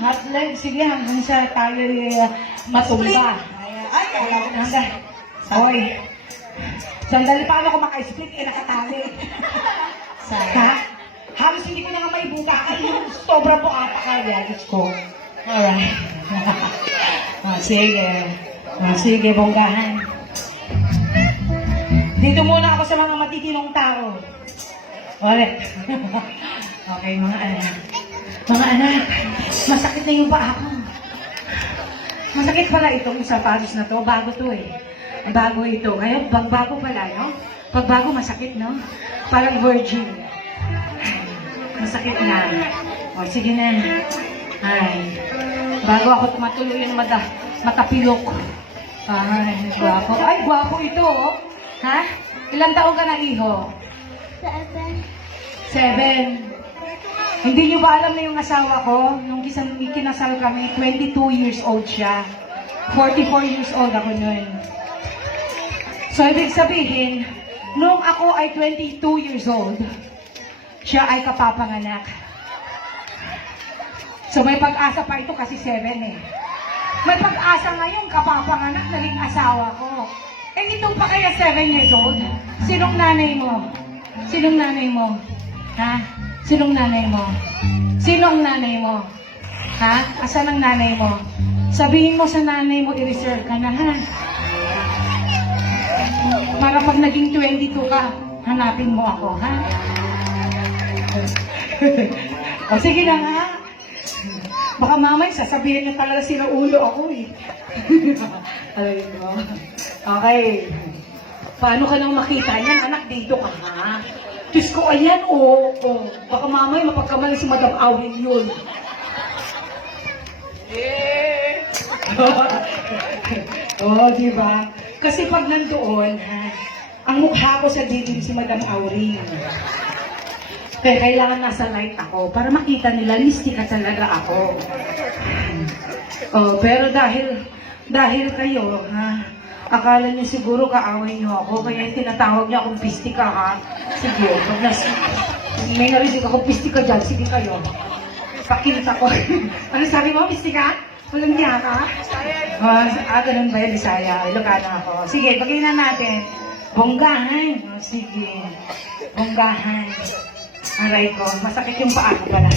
hot leg. Sige, hanggang sa tayo uh, matumba. Ay, kaya ko Hanggang. Hoy. Sandali pa ako maka-split eh, nakatali. Ha? Halos hindi ko na nga may buka. Yung sobra po ata kaya. Diyos ko. Alright. ah, sige. Ah, sige, bonggahan. Dito muna ako sa mga matitinong tao. Ulit. okay, mga anak. Mga anak, masakit na yung paa ko. Masakit pala itong sapatos na to. Bago to eh. Bago ito. Bag bago pala, no? Pag bago, masakit, no? Parang virgin. Masakit na. O, sige na. Ay. Bago ako tumatuloy yung mata, matapilok. Ay, gwapo. Ay, gwapo ito, oh. Ha? Ilang taong ka na, iho? Seven. Seven. Hindi niyo ba alam na yung asawa ko? Nung kisan, ikinasal kami, 22 years old siya. 44 years old ako noon. So, ibig sabihin, nung ako ay 22 years old, siya ay kapapanganak. So, may pag-asa pa ito kasi 7 eh. May pag-asa ngayon, kapapanganak, naging asawa ko. Eh, itong pa kaya 7 years old? Sinong nanay mo? Sinong nanay mo? Ha? Sinong nanay mo? Sinong nanay mo? Ha? Asan ang nanay mo? Sabihin mo sa nanay mo, i-reserve ka na, ha? Para pag naging 22 ka, hanapin mo ako, ha? o sige na nga. Baka mamay, sasabihin niyo talaga sila ulo ako eh. Alam mo. Okay. Paano ka nang makita niyan? Anak, dito ka ha? Diyos ko, ayan, oo. Oh, oh. Baka mamay, mapagkamali si Madam Awin yun. Eh. Oo, oh, di ba? Kasi pag nandoon, ha, ang mukha ko sa dilim si Madam Auring. Kaya kailangan nasa light ako para makita nila mistika talaga ako. Oh, pero dahil dahil kayo, ha, akala niyo siguro kaaway niyo ako, kaya tinatawag niyo akong pistika, ha? Sige, pag nas, may narinig akong pistika dyan, sige kayo. Pakita ko. ano sabi mo, pistika? Walang niya ka? Oh, ah, ganun ba yun, Bisaya? Ilocano ako. Sige, bagay na natin. Bonggahan. Oh, sige. Bonggahan. Aray ko, masakit yung paa ko pala.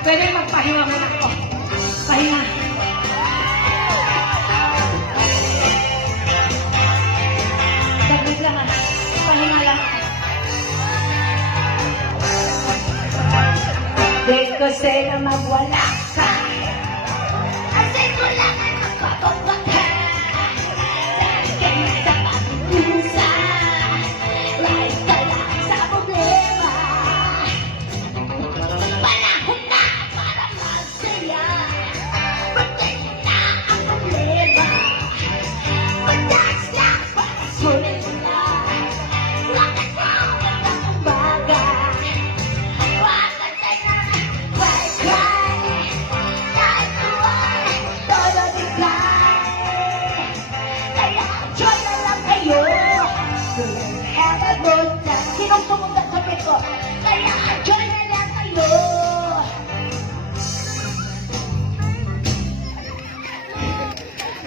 Pwede magpahiwa man ako. Pahinga. Dagdag lang ah. Pahinga lang ako. Dito sila.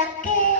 Okay.